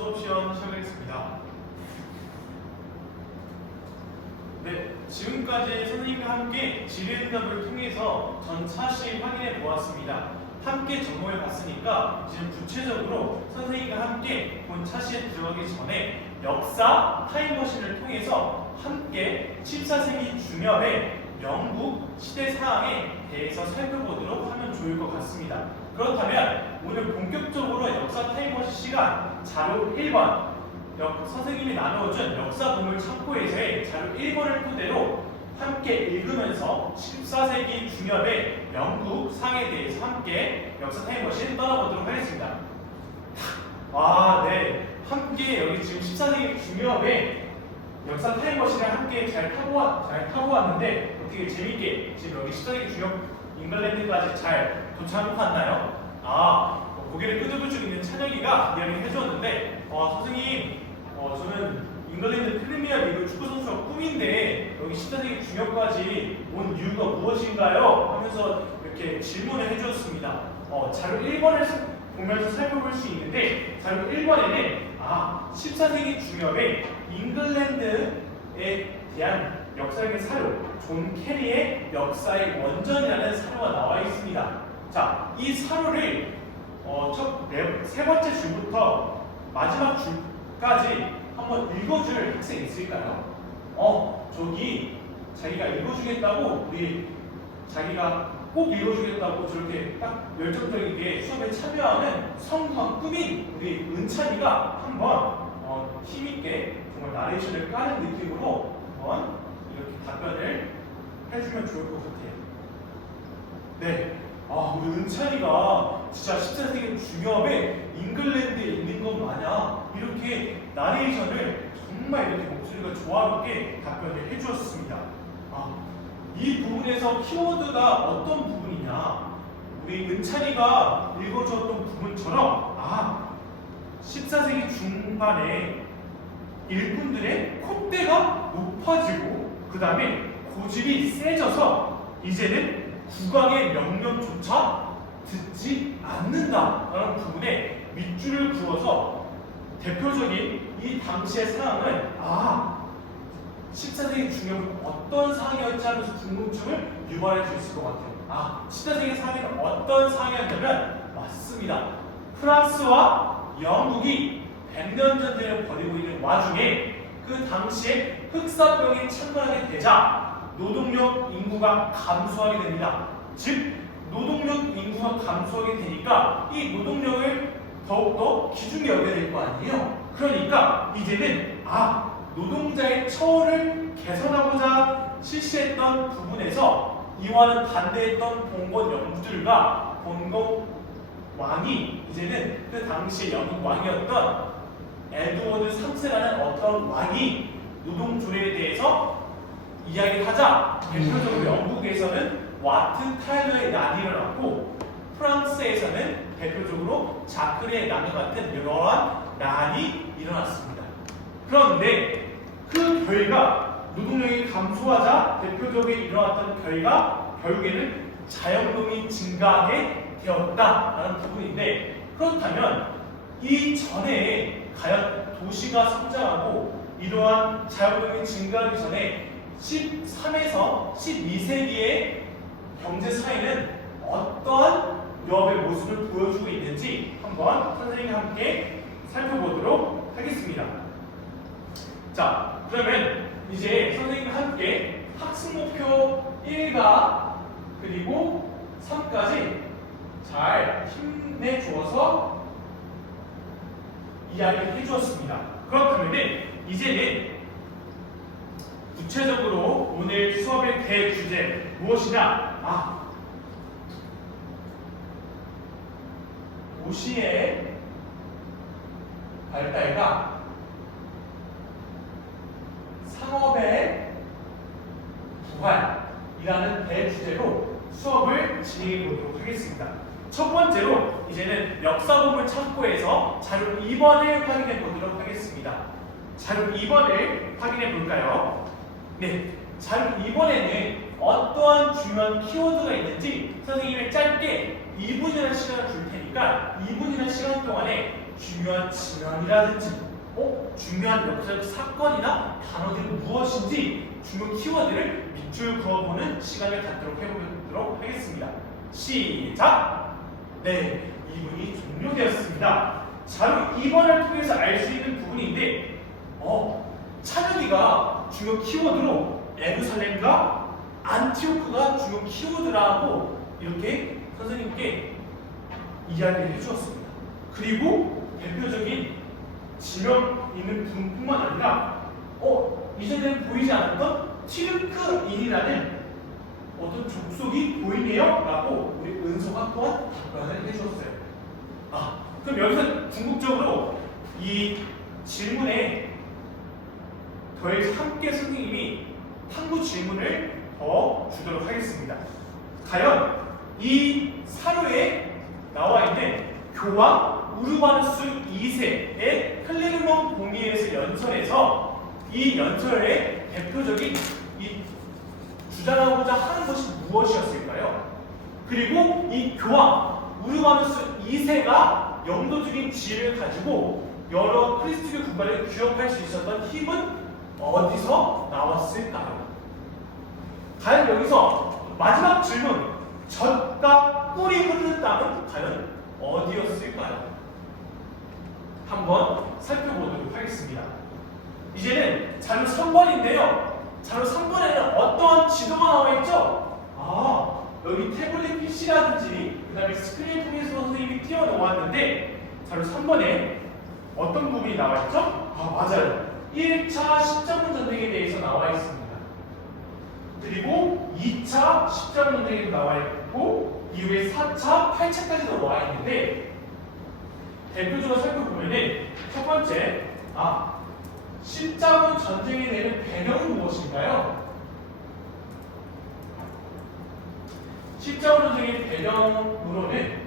수업 시험 시작하겠습니다. 네, 지금까지 선생님과 함께 질의응답을 통해서 전차시 확인해 보았습니다. 함께 점검해 봤으니까 지금 구체적으로 선생님과 함께 본 차시에 들어가기 전에 역사 타임머신을 통해서 함께 14세기 중엽의 영국 시대 사항에 대해서 살펴보도록 하면 좋을 것 같습니다. 그렇다면 오늘 본격적으로 역사 타임머신 시간 자료 1번 선생님이 나누어준 역사 보물 창고에서의 자료 1번을 토대로 함께 읽으면서 14세기 중엽의 영국 상에 대해서 함께 역사 타임머신 떠나보도록 하겠습니다. 네. 함께 여기 지금 14세기 중엽의 역사 타임머신을 함께 잘 타고 왔는데 어떻게 재밌게 지금 여기 14세기 중엽 잉글랜드까지 잘 도착했나요? 고개를 끄덕여주고 있는 찬혁이가 이야기를 해주었는데 선생님 저는 잉글랜드 프리미어 리그 축구 선수가 꿈인데 여기 14세기 중엽까지 온 이유가 무엇인가요? 하면서 이렇게 질문을 해주었습니다. 자료 1번을 보면서 살펴볼 수 있는데 자료 1번에는 14세기 중엽의 잉글랜드에 대한 역사적인 사료 존 캐리의 역사의 원전이라는 사료가 나와 있습니다. 자, 이 사료를 세 번째 줄부터 마지막 줄까지 한번 읽어줄 학생 있을까요? 저기 자기가 읽어주겠다고 자기가 꼭 읽어주겠다고 저렇게 딱 열정적이게 수업에 참여하는 성황 꾸민 우리 은찬이가 한번 힘있게 정말 나레이션을 까는 느낌으로 한번 이렇게 답변을 해주면 좋을 것 같아요. 네. 우리 은찬이가 진짜 14세기 중엽에 잉글랜드에 있는 것 마냥 이렇게 나레이션을 정말 이렇게 목소리가 조화롭게 답변을 해주었습니다. 이 부분에서 키워드가 어떤 부분이냐? 우리 은찬이가 읽어주었던 부분처럼 14세기 중반에 일꾼들의 콧대가 높아지고 그 다음에 고집이 세져서 이제는 국왕의 명령조차 듣지 않는다라는 부분에 밑줄을 그어서 대표적인 이 당시의 상황은 14세기 중엽은 어떤 상황이었지 하면서 궁금증을 유발해 줄 수 있을 것 같아요. 14세기 상황은 어떤 상황이었냐면 맞습니다. 프랑스와 영국이 100년 전쟁을 벌이고 있는 와중에 그 당시에 흑사병이 창궐하게 되자 노동력 인구가 감소하게 됩니다. 즉 노동력 인구가 감소하게 되니까 이 노동력을 더욱더 귀중히 여겨야 될 거 아니에요. 그러니까 이제는 노동자의 처우를 개선하고자 실시했던 부분에서 이와는 반대했던 봉건 영주들과 봉건 왕이 이제는 그 당시 영국 왕이었던 에드워드 3세라는 어떤 왕이 노동조례에 대해서 이야기하자 대표적으로 영국에서는 와트 타일러의 난이 일어났고 프랑스에서는 대표적으로 자크레의 난과 같은 이러한 난이 일어났습니다. 그런데 그 결과 노동력이 감소하자 대표적으로 일어났던 결과 결국에는 자영농이 증가하게 되었다라는 부분인데 그렇다면 이 전에 과연 도시가 성장하고 이러한 자영농이 증가하기 전에 13에서 12세기의 경제 사회는 어떠한 유업의 모습을 보여주고 있는지 한번 선생님과 함께 살펴보도록 하겠습니다. 자, 그러면 이제 선생님과 함께 학습 목표 1과 그리고 3까지 잘 힘내주어서 이야기를 해주었습니다. 그렇다면 이제는 구체적으로 오늘 수업의 대주제 무엇이냐? 도시의 발달과 상업의 부활이라는 대주제로 수업을 진행해 보도록 하겠습니다. 첫 번째로 이제는 역사보물 창고에서 자료 2번을 확인해 보도록 하겠습니다. 자료 2번을 확인해 볼까요? 네, 자료 2번에는 어떠한 중요한 키워드가 있는지 선생님이 짧게 2분이라는 시간을 줄 테니까 2분이라는 시간 동안에 중요한 지명이라든지 중요한 역사적 사건이나 단어들이 무엇인지 중요 키워드를 밑줄 그어보는 시간을 갖도록 해보도록 하겠습니다. 시작! 네, 2분이 종료되었습니다. 자, 2번을 통해서 알 수 있는 부분인데 찬혁이가 중요 키워드로 예루살렘과 안티오크가 중요 키워드라고 이렇게 선생님께 이야기를 해주었습니다. 그리고 대표적인 지명 있는 분뿐만 아니라 이전에는 보이지 않았던 티르크인이라는 어떤 족속이 보이네요 라고 우리 은서가 또한 답변을 해주었어요. 그럼 여기서 궁극적으로 이 질문에 더해서 함께 선생님이 탐구 질문을 더 주도록 하겠습니다. 과연 이 사료에 나와 있는 교황 우르바누스 2세의 클레르몬 공의에서 연설에서 이 연설의 대표적인 이 주장하고자 하는 것이 무엇이었을까요? 그리고 이 교황 우르바누스 2세가 영도적인 지혜를 가지고 여러 크리스트교 군발을 규합할 수 있었던 힘은 어디서 나왔을까요? 과연 여기서 마지막 질문, 젖과 꿀이 흐르는 땅은 과연 어디였을까요? 한번 살펴보도록 하겠습니다. 이제는 자료 3번인데요. 자료 3번에는 어떠한 지도가 나와 있죠? 여기 태블릿 PC라든지 그 다음에 스크린을 통해서 선생님이 띄워놓았는데 자료 3번에 어떤 부분이 나와 있죠? 맞아요. 1차 십자군 전쟁에 대해서 나와 있습니다. 그리고 2차 십자군 전쟁에도 나와 있고 이후에 4차, 8차까지도 나와 있는데 대표적으로 살펴보면은 첫 번째 십자군 전쟁에 대한 배경은 무엇인가요? 십자군 전쟁의 배경으로는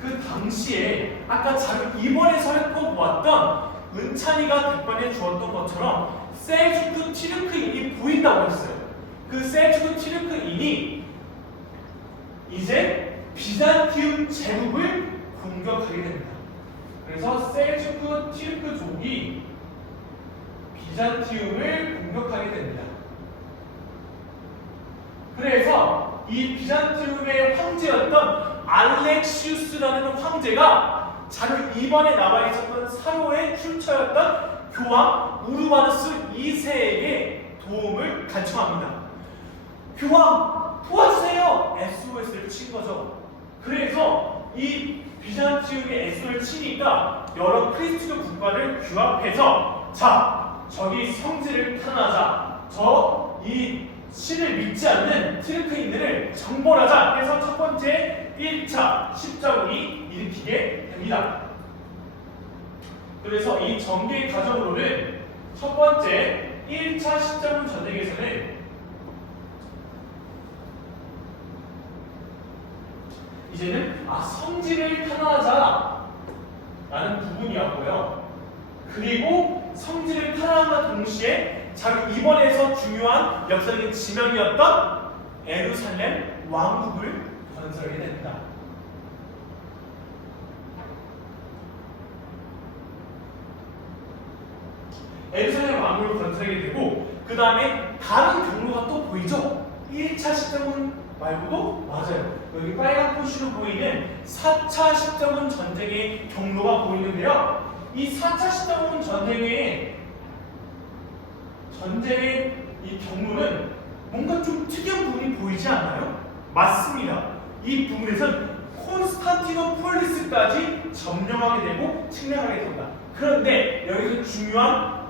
그 당시에 아까 자료 2번에서 살펴보았던 은찬이가 답변해 주었던 것처럼 셀주크 티르크인이 보인다고 했어요. 그 셀주크 티르크인이 이제 비잔티움 제국을 공격하게 됩니다. 그래서 셀주크 티르크족이 비잔티움을 공격하게 됩니다. 그래서 이 비잔티움의 황제였던 알렉시우스라는 황제가 자료 2번에 나와 있었던 사로의 출처였던 교황 우르바누스 2세에게 도움을 간청합니다. 교황 도와주세요! SOS를 친 거죠. 그래서 이 비잔티움의 SOS를 치니까 여러 크리스트교 국가를 규합해서 저기 성지를 탄원하자. 이 신을 믿지 않는 티르크인들을 정벌하자 해서 첫 번째 1차 십자군이 일으키게 됩니다. 그래서 이 전개의 과정으로는 첫 번째 1차 십자군 전쟁에서는 이제는 성지를 탄원하자 라는 부분이었고요. 그리고 성지를 탄원함과 동시에 자료 2번에서 중요한 역사적인 지명이었던 예루살렘 왕국을 건설하게 됩니다. 예루살렘 왕국을 건설하게 되고 그 다음에 다른 경로가 또 보이죠? 1차 십자군 말고도 맞아요. 여기 빨간 표시로 보이는 4차 십자군 전쟁의 경로가 보이는데요. 이 4차 십자군 전쟁의 이 경로는 뭔가 좀 특이한 부분이 보이지 않나요? 맞습니다. 이 부분에서는 콘스탄티노폴리스까지 점령하게 되고 침략하게 됩니다. 그런데 여기서 중요한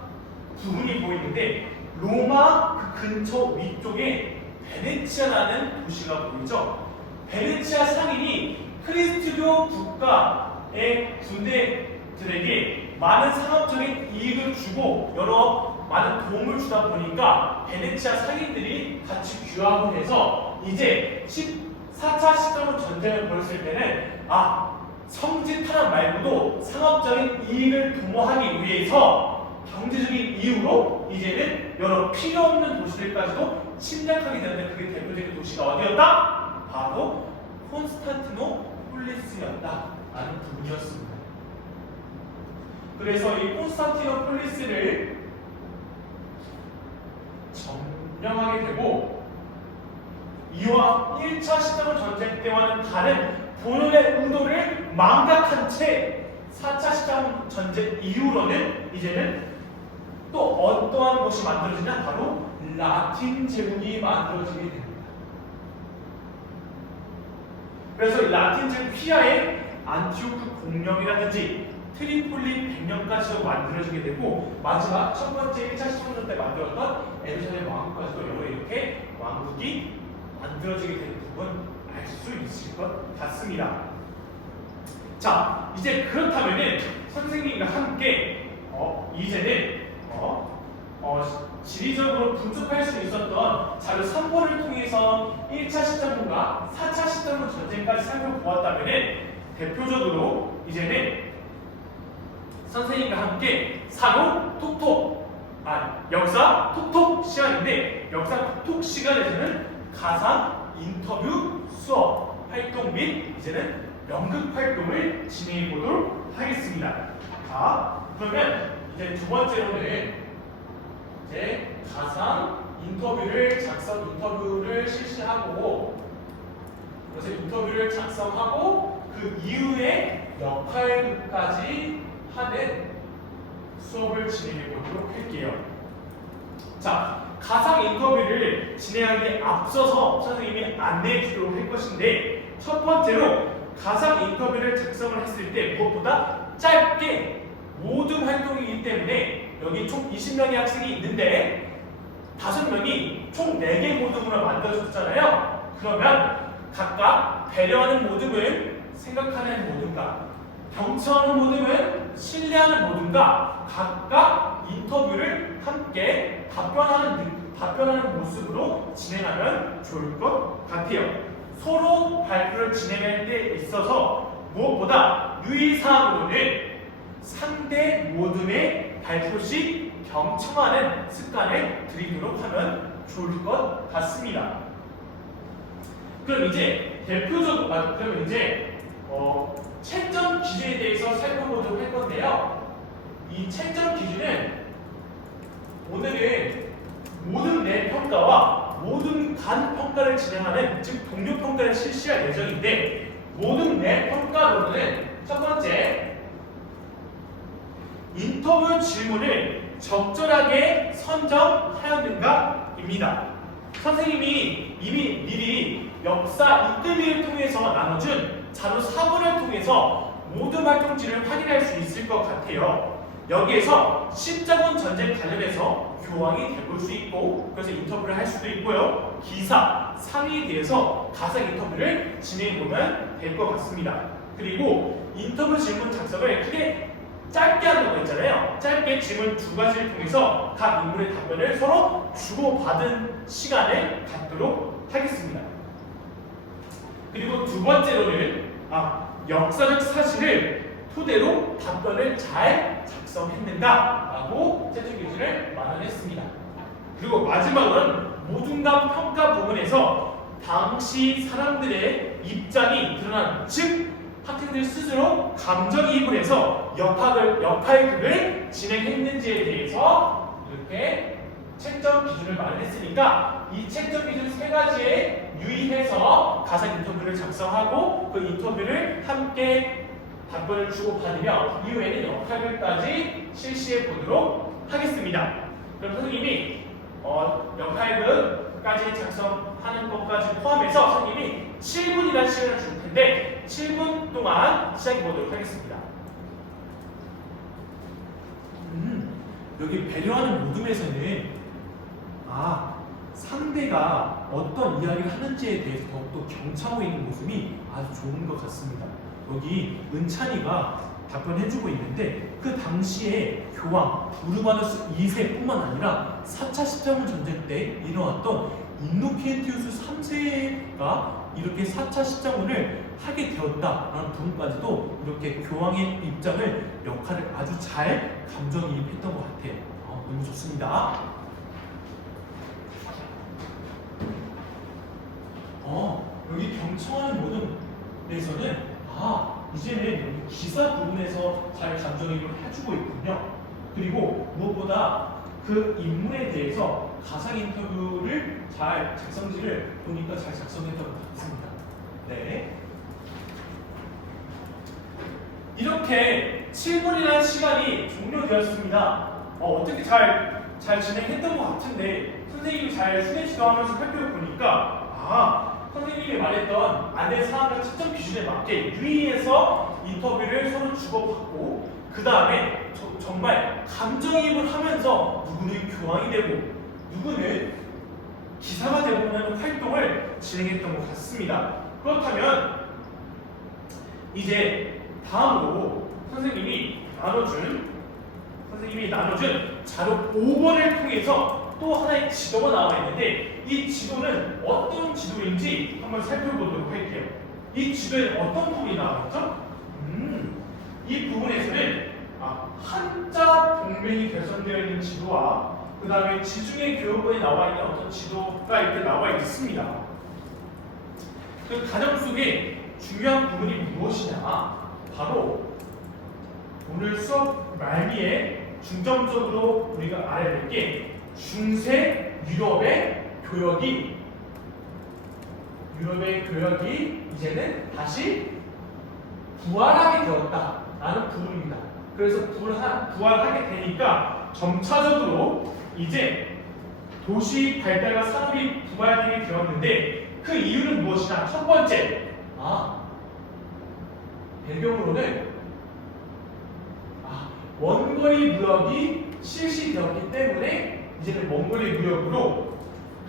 부분이 보이는데 로마 그 근처 위쪽에 베네치아라는 도시가 보이죠. 베네치아 상인이 크리스트교 국가의 군대들에게 많은 상업적인 이익을 주고 여러 많은 도움을 주다 보니까 베네치아 상인들이 같이 규합을 해서 이제 4차 십자군 전쟁을 벌였을 때는 성지 탄압 말고도 상업적인 이익을 도모하기 위해서 경제적인 이유로 이제는 여러 필요 없는 도시들까지도 침략하게 되는데 그게 대표적인 도시가 어디였다? 바로 콘스탄티노폴리스였습니다. 콘스탄티노폴리스였다라는 부분이었습니다. 그래서 이 콘스탄티노폴리스를 점령하게 되고 이와 1차 시드몬 전쟁 때와는 다른 본연의 의도를 망각한 채 4차 시드몬 전쟁 이후로는 이제는 또 어떠한 것이 만들어지냐? 바로 라틴 제국이 만들어지게 됩니다. 그래서 이 라틴 제국 피하에 안티오크 공령이라든지 트리폴리 백령까지도 만들어지게 되고 마지막 첫 번째 1차 시드몬 때 만들었던 에르사렘 왕국까지도 여러 이렇게 왕국이 만들어지게 되는 부분 알 수 있을 것 같습니다. 자, 이제 그렇다면은 선생님과 함께 이제는 지리적으로 분석할 수 있었던 자료 3번을 통해서 1차 시점과 4차 시점 전쟁까지 살펴보았다면은 대표적으로 이제는 선생님과 함께 역사 톡톡 시간인데 역사 톡톡 시간에서는 가상 인터뷰 수업 활동 및 이제는 연극 활동을 진행해 보도록 하겠습니다. 자, 그러면 이제 두 번째로는 이제 가상 인터뷰를 실시하고 그래서 인터뷰를 작성하고 그 이후에 역할까지 하는 수업을 진행해 보도록 할게요. 자, 가상 인터뷰를 진행하기에 앞서서 선생님이 안내해 주도록 할 것인데 첫 번째로 가상 인터뷰를 작성을 했을 때 무엇보다 짧게 모든 활동이기 때문에 여기 총 20명의 학생이 있는데 5명이 총 4개 모둠으로 만들어졌잖아요. 그러면 각각 배려하는 모둠은 생각하는 모둠과 경청하는 모둠은 신뢰하는 모둠과 각각 인터뷰를 함께 답변하는 모습으로 진행하면 좋을 것 같아요. 서로 발표를 진행할 때 있어서 무엇보다 유의사항으로는 상대 모둠의 발표 시 경청하는 습관을 들이도록 하면 좋을 것 같습니다. 그럼 이제 그러면 이제 채점 기준에 대해서 살펴보도록 할 건데요. 이 채점 기준은 오늘은 모든 내 평가와 모든 간 평가를 진행하는 즉 동료 평가를 실시할 예정인데 모든 내 평가로는 첫 번째 인터뷰 질문을 적절하게 선정하였는가입니다. 선생님이 이미 미리 역사 이끌미를 통해서 나눠준 자료 4번을 통해서 모든 활동지를 확인할 수 있을 것 같아요. 여기에서 십자군 전쟁 관련해서 교황이 돼볼 수 있고 그래서 인터뷰를 할 수도 있고요. 기사, 상의에 대해서 가상 인터뷰를 진행해보면 될 것 같습니다. 그리고 인터뷰 질문 작성을 크게 짧게 한다고 했잖아요. 짧게 질문 2가지를 통해서 각 인물의 답변을 서로 주고받은 시간을 갖도록 하겠습니다. 그리고 두 번째로는 역사적 사실을 토대로 답변을 잘 작성했는가라고 채점 기준을 마련했습니다. 그리고 마지막으로는 모둠감 평가 부분에서 당시 사람들의 입장이 드러난 즉 학생들 스스로 감정이입을 해서 역할극을 진행했는지에 대해서 이렇게 채점 기준을 마련했으니까 이 채점 기준 3가지에 유의해서 가상 인터뷰를 작성하고 그 인터뷰를 함께 답변을 주고받으며 이후에는 역할극까지 실시해 보도록 하겠습니다. 그럼 선생님이 역할극까지 작성하는 것까지 포함해서 선생님이 7분이라는 시간을 줄 텐데 7분 동안 시작해 보도록 하겠습니다. 여기 배려하는 모둠에서는 상대가 어떤 이야기를 하는지에 대해서 더욱더 경청하고 있는 모습이 아주 좋은 것 같습니다. 여기 은찬이가 답변해주고 있는데 그 당시에 교황 우르바누스 2세뿐만 아니라 4차 십자군 전쟁 때 일어났던 인노켄티우스 3세가 이렇게 4차 십자군을 하게 되었다라는 부분까지도 이렇게 교황의 역할을 아주 잘 감정이입했던 것 같아요. 너무 좋습니다. 여기 경청하는 모둠에서는 이제는 여기 기사 부분에서 잘 감정이입을 해주고 있군요. 그리고 무엇보다 그 인물에 대해서 가상 인터뷰를 잘 작성지를 보니까 잘 작성했던 것 같습니다. 네. 이렇게 7분이라는 시간이 종료되었습니다. 어떻게 잘 진행했던 것 같은데 선생님이 잘 수행 지도하면서 살펴보니까 선생님이 말했던 안내 사항과 측정 기준에 맞게 유의해서 인터뷰를 서로 주고받고 그 다음에 정말 감정이입을 하면서 누구는 교황이 되고 누구는 기사가 되고 하는 활동을 진행했던 것 같습니다. 그렇다면 이제 다음으로 선생님이 나눠준 자료 5번을 통해서 또 하나의 지도가 나와 있는데 이 지도는 어떤 지도인지 한번 살펴보도록 할게요. 이 지도에 어떤 부분이 나와 있죠? 이 부분에서는 한자 동맹이 결성되어 있는 지도와 그 다음에 지중해 교육원에 나와 있는 어떤 지도가 이렇게 나와 있습니다. 그 과정 속에 중요한 부분이 무엇이냐? 바로 오늘 수업 말미에 중점적으로 우리가 알아야 될 게 중세 유럽의 교역이 이제는 다시 부활하게 되었다라는 부분입니다. 그래서 부활하게 되니까 점차적으로 이제 도시 발달과 산업이 부활되게 되었는데 그 이유는 무엇이냐? 첫 번째, 배경으로는 원거리 무역이 실시되었기 때문에 이제는 원거리 무역으로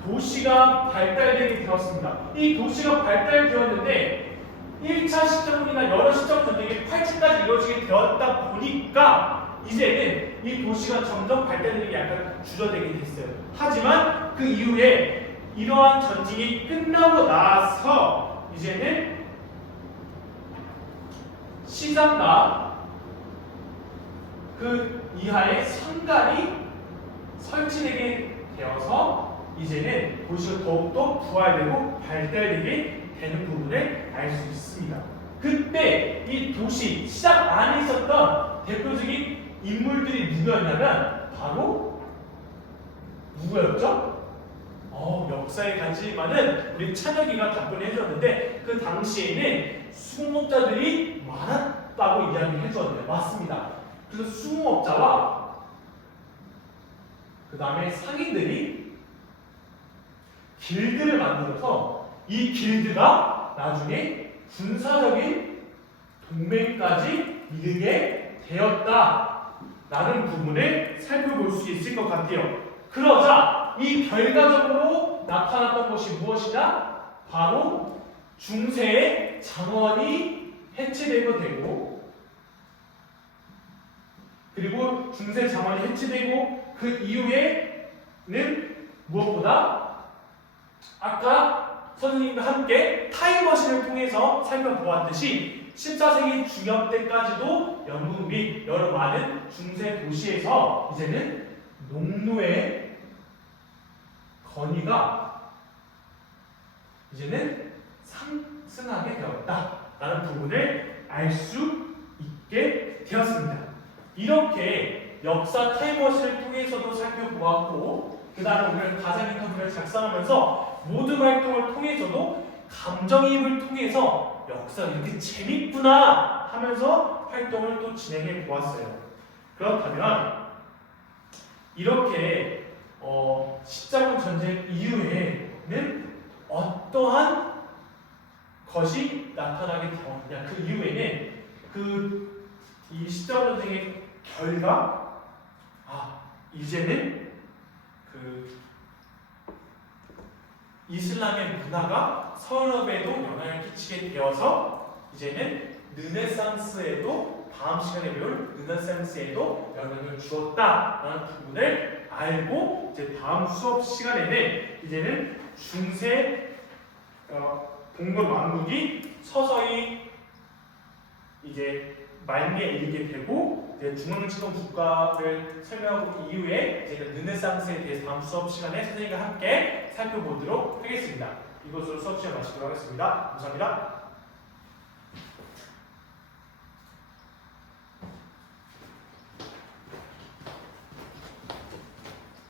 도시가 발달되게 되었습니다. 이 도시가 발달되었는데 1차 시점이나 여러 시점 전쟁이 8차까지 이루어지게 되었다 보니까 이제는 이 도시가 점점 발달되는 게 약간 줄어들게 됐어요. 하지만 그 이후에 이러한 전쟁이 끝나고 나서 이제는 시장과 그 이하의 상가이 설치되게 되어서 이제는 도시가 더욱더 부활되고 발달되게 되는 부분을 알 수 있습니다. 그때 이 도시 시장 안에 있었던 대표적인 인물들이 누구였냐면 바로 누구였죠? 역사에 관심이 많은 우리 찬혁이가 답변을 해줬는데 그 당시에는 수공업자들이 많았다고 이야기를 해줬는데 맞습니다. 그래서 수공업자와 그 다음에 상인들이 길드를 만들어서 이 길드가 나중에 군사적인 동맹까지 이르게 되었다라는 부분을 살펴볼 수 있을 것 같아요. 그러자 이 결과적으로 나타났던 것이 무엇이냐? 바로 중세의 장원이 해체되고 되고 그리고 중세 장원이 해체되고 그 이후에는 무엇보다 아까 선생님과 함께 타임머신을 통해서 살펴보았듯이 14세기 중엽 때까지도 영국 및 여러 많은 중세 도시에서 이제는 농노의 건의가 이제는 상승하게 되었다라는 부분을 알 수 있게 되었습니다. 이렇게 역사 타임머신을 통해서도 살펴보았고 그 다음에 오늘 가상 인터뷰를 작성하면서 모든 활동을 통해서도 감정이입을 통해서 역사가 이렇게 재밌구나 하면서 활동을 또 진행해 보았어요. 그렇다면 이렇게 십자군 전쟁 이후에는 어떠한 것이 나타나게 되었느냐? 그 이후에는 이 십자군 전쟁의 결과 이제는 이슬람의 문화가 서유럽에도 영향을 끼치게 되어서 이제는 르네상스에도 다음 시간에 배울 르네상스에도 영향을 주었다라는 부분을 알고 이제 다음 수업 시간에는 이제는 중세 동물 왕국이 서서히 이제 말미에 이르게 되고 이제 중앙지동 국가를 설명하고 이후에 이제 르네상스에 대해서 다음 수업 시간에 선생님과 함께 살펴보도록 하겠습니다. 이것으로 수업 시간 마치도록 하겠습니다. 감사합니다.